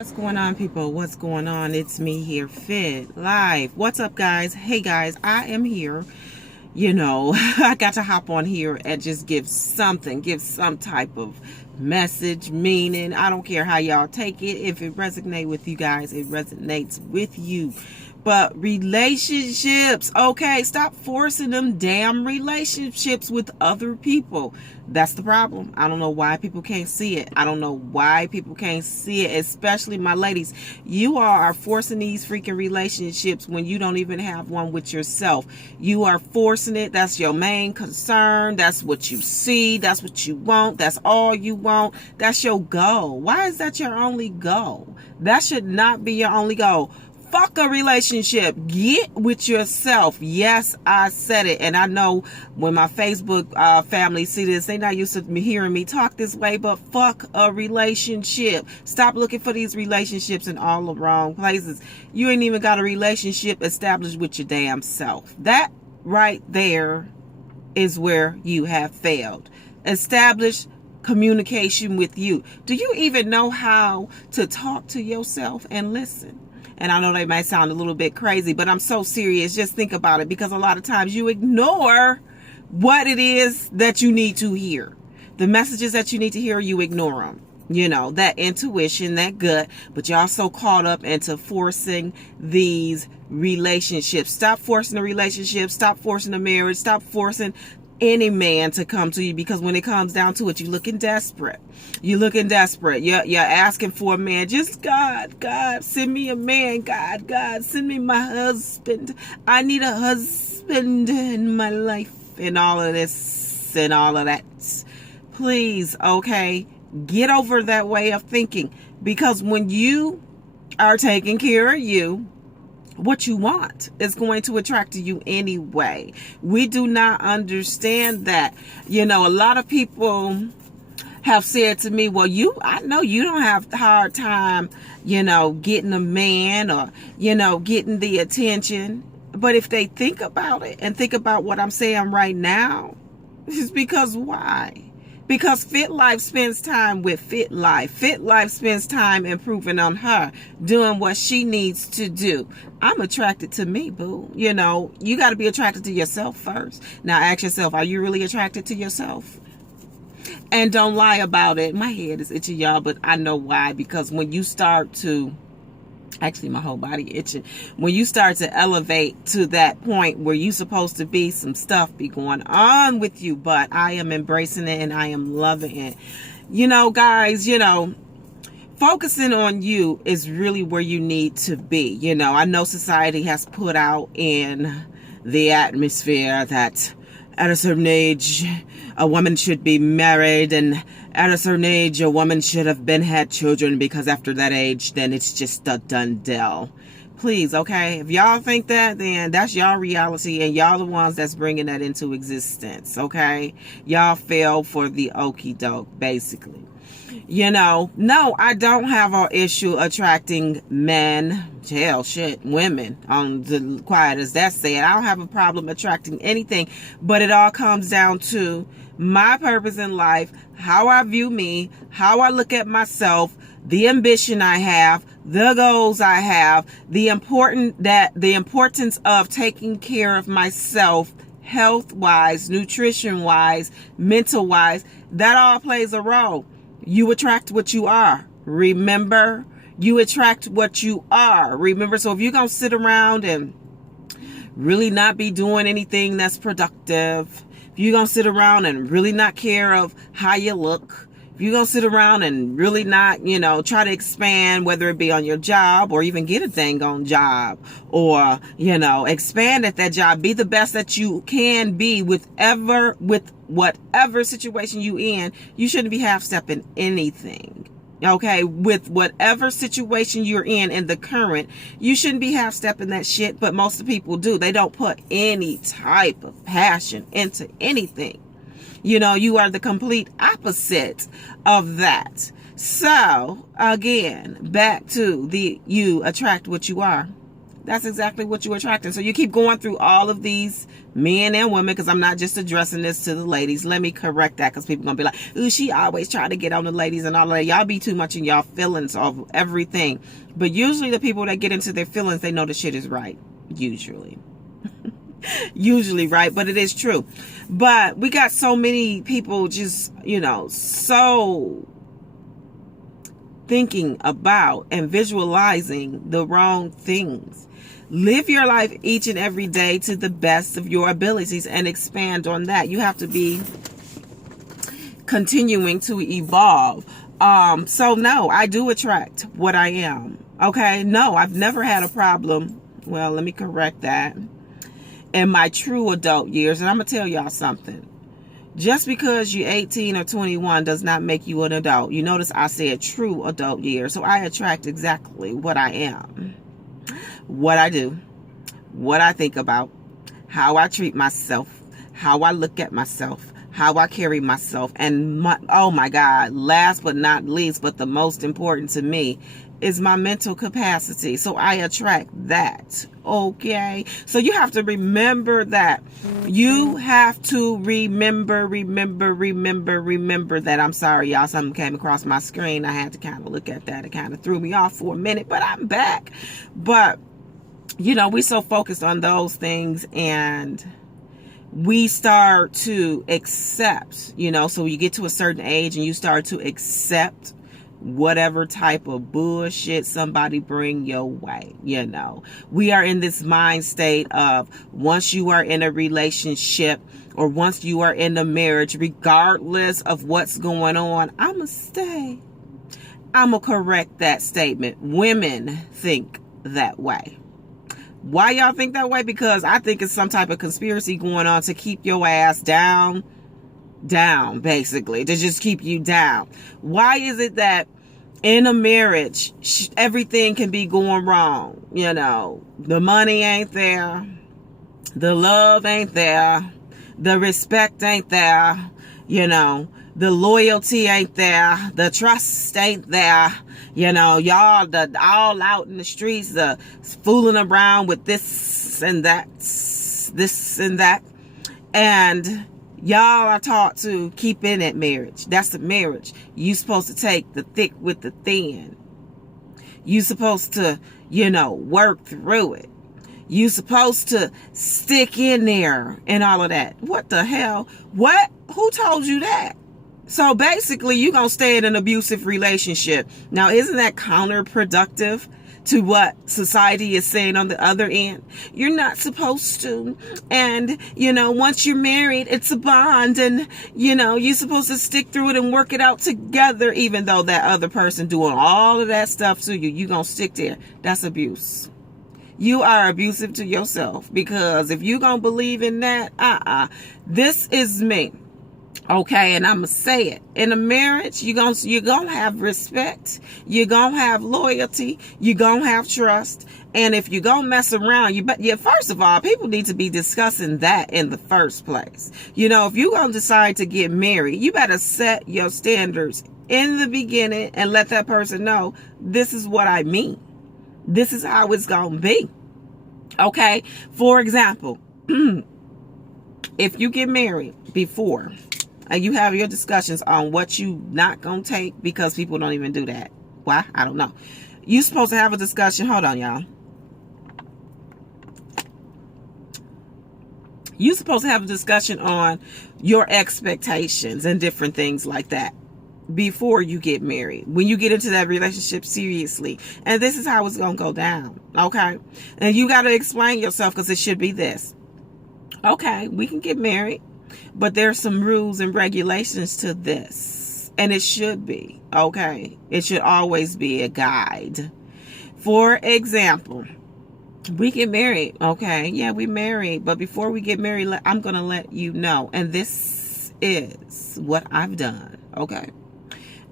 What's going on, people? What's going on? It's me here, Fit Live. What's up, guys? Hey, guys, I am here. I got to hop on here and just give some type of message, meaning. I don't care how y'all take it. If it resonates with you guys, it resonates with you. But relationships, okay, stop forcing them damn relationships with other people. That's the problem. I don't know why people can't see it. I don't know why people can't see it, especially my ladies. You are forcing these freaking relationships when you don't even have one with yourself. You are forcing it. That's your main concern. That's what you see. That's what you want. That's all you want. That's your goal. Why is that your only goal? That should not be your only goal. Fuck a relationship. Get with yourself. Yes, I said it. And I know when my Facebook family see this, they not used to me hearing me talk this way, but fuck a relationship. Stop looking for these relationships in all the wrong places. You ain't even got a relationship established with your damn self. That right there is where you have failed. Establish communication with you. Do you even know how to talk to yourself and listen? And I know they might sound a little bit crazy, but I'm so serious. Just think about it, because a lot of times you ignore what it is that you need to hear. The messages that you need to hear, you ignore them. That intuition, that gut, but you're also caught up into forcing these relationships. Stop forcing the relationship. Stop forcing the marriage. Stop forcing any man to come to you, because when it comes down to it, you're looking desperate. You're asking for a man. Just God, send me a man. God, send me my husband. I need a husband in my life, and all of this and all of that. Please, okay, get over that way of thinking, because when you are taking care of you, what you want is going to attract to you anyway. We do not understand that. A lot of people have said to me, well, I know you don't have a hard time, getting a man or, getting the attention. But if they think about it and think about what I'm saying right now, it's because why? Because Fit Life spends time with Fit Life. Fit Life spends time improving on her, doing what she needs to do. I'm attracted to me, boo. You got to be attracted to yourself first. Now ask yourself, are you really attracted to yourself? And don't lie about it. My head is itchy, y'all, but I know why. Because when you start to... Actually, my whole body itching. When you start to elevate to that point where you're supposed to be, some stuff be going on with you. But I am embracing it and I am loving it. Guys, focusing on you is really where you need to be. I know society has put out in the atmosphere that at a certain age, a woman should be married, and at a certain age, a woman should have had children, because after that age, then it's just a done deal. Please, okay? If y'all think that, then that's y'all reality, and y'all the ones that's bringing that into existence, okay? Y'all fell for the okie doke, basically. No, I don't have an issue attracting men, hell, shit, women, on the quiet as that said. I don't have a problem attracting anything, but it all comes down to my purpose in life, how I view me, how I look at myself, the ambition I have, the goals I have, the importance of taking care of myself, health-wise, nutrition-wise, mental-wise. That all plays a role. You attract what you are. Remember, you attract what you are. Remember, so if you're going to sit around and really not be doing anything that's productive, if you're going to sit around and really not care of how you look, if you're going to sit around and really not, try to expand, whether it be on your job or even get a dang on job, or, expand at that job, be the best that you can be with whatever situation you in, you shouldn't be half-stepping anything. Okay, with whatever situation you're in the current, you shouldn't be half-stepping that shit, but most of the people do. They don't put any type of passion into anything. You are the complete opposite of that. So, again, back to you attract what you are. That's exactly what you're attracting. So you keep going through all of these men and women, because I'm not just addressing this to the ladies. Let me correct that, because people going to be like, ooh, she always try to get on the ladies and all of that. Y'all be too much in y'all feelings of everything. But usually the people that get into their feelings, they know the shit is right. Usually. Usually, right? But it is true. But we got so many people just, so thinking about and visualizing the wrong things. Live your life each and every day to the best of your abilities and expand on that. You have to be continuing to evolve. So no, I do attract what I am. Okay. No, I've never had a problem. Well, let me correct that. In my true adult years, and I'm going to tell y'all something. Just because you're 18 or 21 does not make you an adult. You notice I said true adult years. So I attract exactly what I am, what I do, what I think about, how I treat myself, how I look at myself, how I carry myself. And oh my God, last but not least, but the most important to me, is my mental capacity. So I attract that. Okay. So you have to remember that. You have to remember that. I'm sorry, y'all. Something came across my screen. I had to kind of look at that. It kind of threw me off for a minute, but I'm back. But, we so focused on those things, and we start to accept, so you get to a certain age and you start to accept whatever type of bullshit somebody bring your way. We are in this mind state of, once you are in a relationship or once you are in a marriage, regardless of what's going on, I'ma stay. I'ma correct that statement. Women think that way. Why y'all think that way? Because I think it's some type of conspiracy going on to keep your ass down, basically, to just keep you down. Why is it that in a marriage everything can be going wrong? The money ain't there, the love ain't there, the respect ain't there, the loyalty ain't there, the trust ain't there. Y'all all out in the streets, fooling around with this and that, and y'all are taught to keep in that marriage. That's the marriage. You supposed to take the thick with the thin. You supposed to, work through it. You supposed to stick in there and all of that. What the hell? What? Who told you that? So basically, you're going to stay in an abusive relationship. Now, isn't that counterproductive to what society is saying on the other end? You're not supposed to. And, once you're married, it's a bond. And, you're supposed to stick through it and work it out together, even though that other person doing all of that stuff to you. You're going to stick there. That's abuse. You are abusive to yourself, because if you're going to believe in that, this is me. Okay, and I'm going to say it. In a marriage, you're going to have respect. You're going to have loyalty. You're going to have trust. And if you're going to mess around, first of all, people need to be discussing that in the first place. If you're going to decide to get married, you better set your standards in the beginning and let that person know, this is what I mean. This is how it's going to be. Okay, for example, if you get married before, and you have your discussions on what you not going to take, because people don't even do that. Why? I don't know. You're supposed to have a discussion. Hold on, y'all. You're supposed to have a discussion on your expectations and different things like that before you get married. When you get into that relationship seriously. And this is how it's going to go down. Okay? And you got to explain yourself, because it should be this. Okay, we can get married, but there's some rules and regulations to this. And it should be. Okay? It should always be a guide. For example, we get married. Okay? Yeah, we married. But before we get married, I'm going to let you know. And this is what I've done. Okay?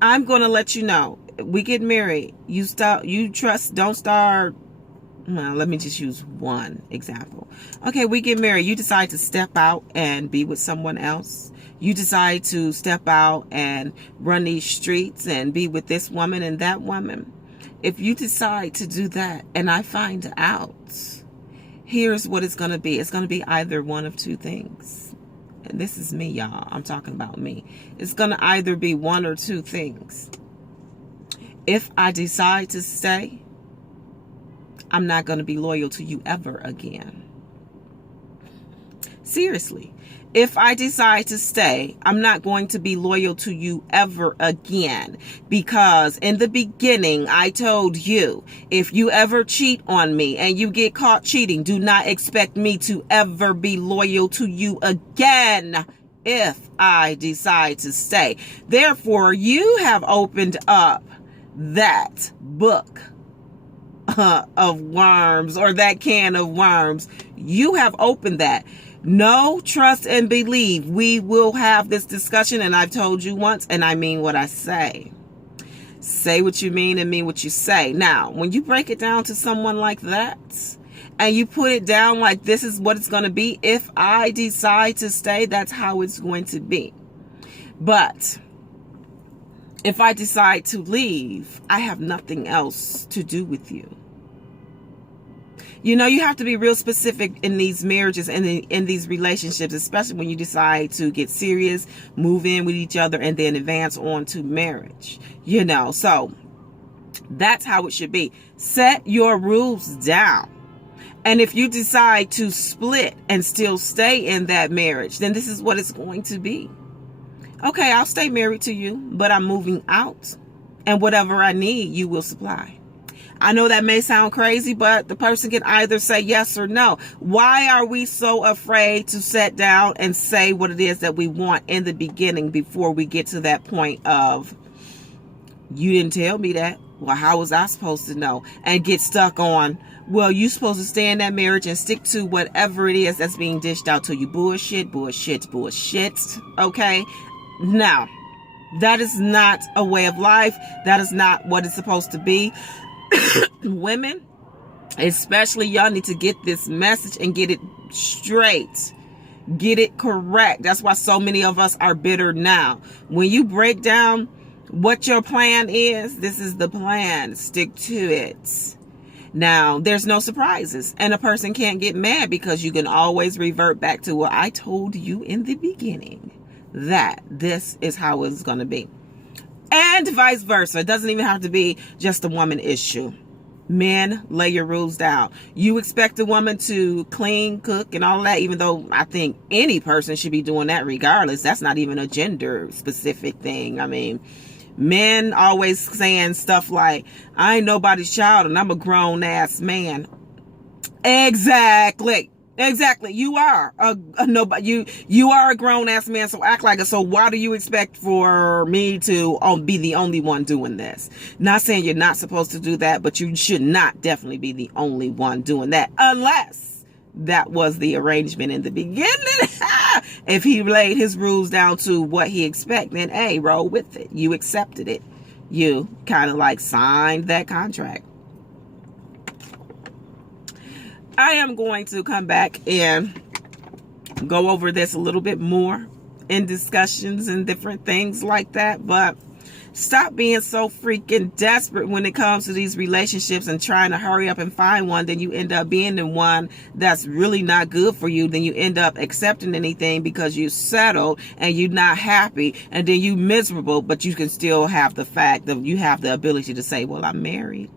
I'm going to let you know. We get married. Don't start. Well, let me just use one example. Okay, we get married. You decide to step out and be with someone else. You decide to step out and run these streets and be with this woman and that woman. if you decide to do that and I find out, here's what it's going to be. It's going to be either one of two things. And this is me, y'all. I'm talking about me. It's going to either be one or two things. If I decide to stay, I'm not going to be loyal to you ever again. Seriously. If I decide to stay, I'm not going to be loyal to you ever again. Because in the beginning, I told you, if you ever cheat on me and you get caught cheating, do not expect me to ever be loyal to you again if I decide to stay. Therefore, you have opened up that book of worms, or that can of worms. You have opened that. Know, trust, and believe. We will have this discussion, and I've told you once, and I mean what I say. Say what you mean and mean what you say. Now, when you break it down to someone like that, and you put it down like this is what it's going to be, if I decide to stay, that's how it's going to be. But if I decide to leave, I have nothing else to do with you. You know, you have to be real specific in these marriages and in these relationships, especially when you decide to get serious, move in with each other, and then advance on to marriage. You know, so that's how it should be. Set your rules down. And if you decide to split and still stay in that marriage, then this is what it's going to be. Okay, I'll stay married to you, but I'm moving out. And whatever I need, you will supply. I know that may sound crazy, but the person can either say yes or no. Why are we so afraid to sit down and say what it is that we want in the beginning before we get to that point of, you didn't tell me that? Well, how was I supposed to know? And get stuck on, well, you're supposed to stay in that marriage and stick to whatever it is that's being dished out to you. Bullshit, bullshit, bullshit. Okay? Now, that is not a way of life. That is not what it's supposed to be. Women, especially, y'all need to get this message and get it straight. Get it correct. That's why so many of us are bitter now. When you break down what your plan is, this is the plan. Stick to it. Now, there's no surprises. And a person can't get mad because you can always revert back to what I told you in the beginning. That this is how it's going to be. And vice versa. It doesn't even have to be just a woman issue. Men, lay your rules down. You expect a woman to clean, cook, and all that, even though I think any person should be doing that regardless. That's not even a gender specific thing. I mean, men always saying stuff like, I ain't nobody's child and I'm a grown ass man. Exactly. Exactly. You are nobody. You are a grown ass man, so act like it. So why do you expect for me to be the only one doing this? Not saying you're not supposed to do that, but you should not definitely be the only one doing that, unless that was the arrangement in the beginning. If he laid his rules down to what he expected, then hey, roll with it. You accepted it. You kind of like signed that contract. I am going to come back and go over this a little bit more in discussions and different things like that. But stop being so freaking desperate when it comes to these relationships and trying to hurry up and find one. Then you end up being in one that's really not good for you. Then you end up accepting anything because you settled and you're not happy. And then you miserable, but you can still have the fact that you have the ability to say, well, I'm married.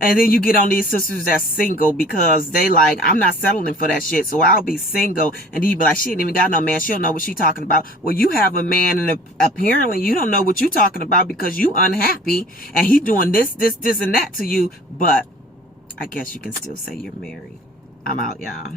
And then you get on these sisters that's single because they like, I'm not settling for that shit, so I'll be single. And you be like, she ain't even got no man. She don't know what she talking about. Well, you have a man, and apparently you don't know what you talking about because you unhappy. And he doing this, and that to you. But I guess you can still say you're married. I'm out, y'all.